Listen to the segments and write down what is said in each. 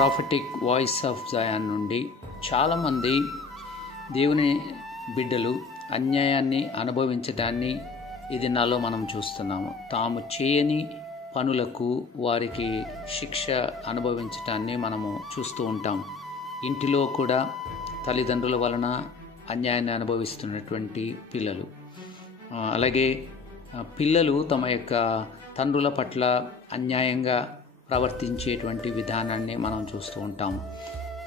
Prophetic voice of Zion నుండి చాలామంది దేవుని బిడ్డలు అన్యాయాన్ని అనుభవించడాన్ని ఈ దినాల్లో మనం చూస్తున్నాము. తాము చేయని పనులకు వారికి శిక్ష అనుభవించడాన్ని మనము చూస్తూ ఉంటాం. ఇంటిలో కూడా తల్లిదండ్రుల వలన అన్యాయాన్ని అనుభవిస్తున్నటువంటి పిల్లలు, అలాగే పిల్లలు తమ యొక్క తండ్రుల పట్ల అన్యాయంగా ప్రవర్తించేటువంటి విధానాన్ని మనం చూస్తూ ఉంటాం.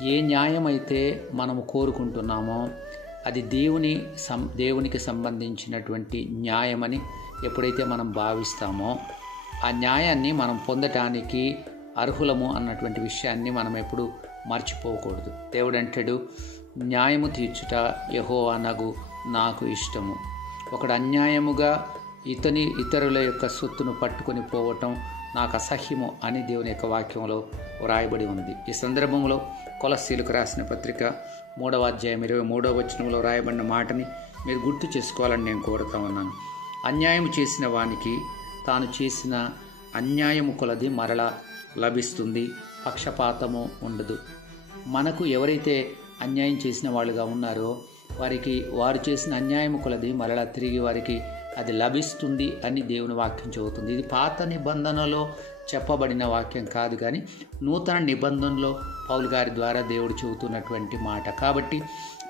ఏ న్యాయం అయితే మనము కోరుకుంటున్నామో అది దేవునికి సంబంధించినటువంటి న్యాయమని ఎప్పుడైతే మనం భావిస్తామో ఆ న్యాయాన్ని మనం పొందటానికి అర్హులము అన్నటువంటి విషయాన్ని మనం ఎప్పుడు మర్చిపోకూడదు. దేవుడు అంటాడు, న్యాయము తీర్చుట యెహోవానగు నాకు ఇష్టము. ఒకడు అన్యాయముగా ఇతరుల యొక్క సొత్తును పట్టుకొని పోవటం నాకు అసహ్యము అని దేవుని యొక్క వాక్యంలో వ్రాయబడి ఉంది. ఈ సందర్భంలో కొలస్సీలకు రాసిన పత్రిక 3వ అధ్యాయం 23వ వచనంలో రాయబడిన మాటని మీరు గుర్తు చేసుకోవాలని నేను కోరుతా ఉన్నాను. అన్యాయం చేసిన వానికి తాను చేసిన అన్యాయము కొలది మరలా లభిస్తుంది, పక్షపాతము ఉండదు. మనకు ఎవరైతే అన్యాయం చేసిన వాళ్ళుగా ఉన్నారో వారు చేసిన అన్యాయము కొలది మరలా తిరిగి వారికి అది లభిస్తుంది అని దేవుని వాక్యం చెబుతుంది. ఇది పాత నిబంధనలో చెప్పబడిన వాక్యం కాదు, కానీ నూతన నిబంధనలో పౌలు గారి ద్వారా దేవుడు చెబుతున్నటువంటి మాట. కాబట్టి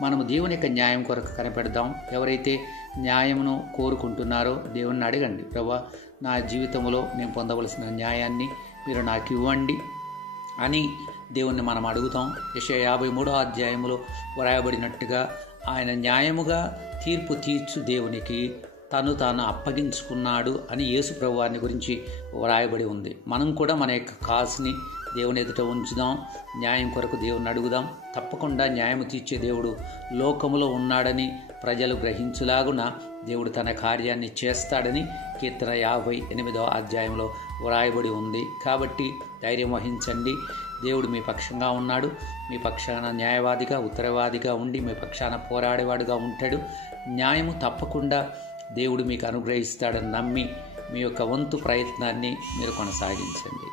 మనము దేవుని యొక్క న్యాయం కొరకు కనిపెడదాం. ఎవరైతే న్యాయమును కోరుకుంటున్నారో దేవుణ్ణి అడగండి, ప్రభువా నా జీవితంలో నేను పొందవలసిన న్యాయాన్ని మీరు నాకు ఇవ్వండి అని దేవుణ్ణి మనం అడుగుతాం. యెషయా 53వ అధ్యాయంలో వ్రాయబడినట్టుగా ఆయన న్యాయముగా తీర్పు తీర్చు దేవునికి తాను అప్పగించుకున్నాడు అని యేసు ప్రభువారిని గురించి వ్రాయబడి ఉంది. మనం కూడా మన యొక్క కాసుని దేవుని ఎదుట ఉంచుదాం, న్యాయం కొరకు దేవుని అడుగుదాం. తప్పకుండా న్యాయము తీర్చే దేవుడు లోకములో ఉన్నాడని ప్రజలు గ్రహించులాగున దేవుడు తన కార్యాన్ని చేస్తాడని కీర్తన 58వ అధ్యాయంలో వ్రాయబడి ఉంది. కాబట్టి ధైర్యం వహించండి. దేవుడు మీ పక్షంగా ఉన్నాడు. మీ పక్షాన న్యాయవాదిగా, ఉత్తరవాదిగా ఉండి మీ పక్షాన పోరాడేవాడుగా ఉంటాడు. న్యాయము తప్పకుండా దేవుడు మీకు అనుగ్రహిస్తాడని నమ్మి మీ యొక్క వంతు ప్రయత్నాన్ని మీరు కొనసాగించండి.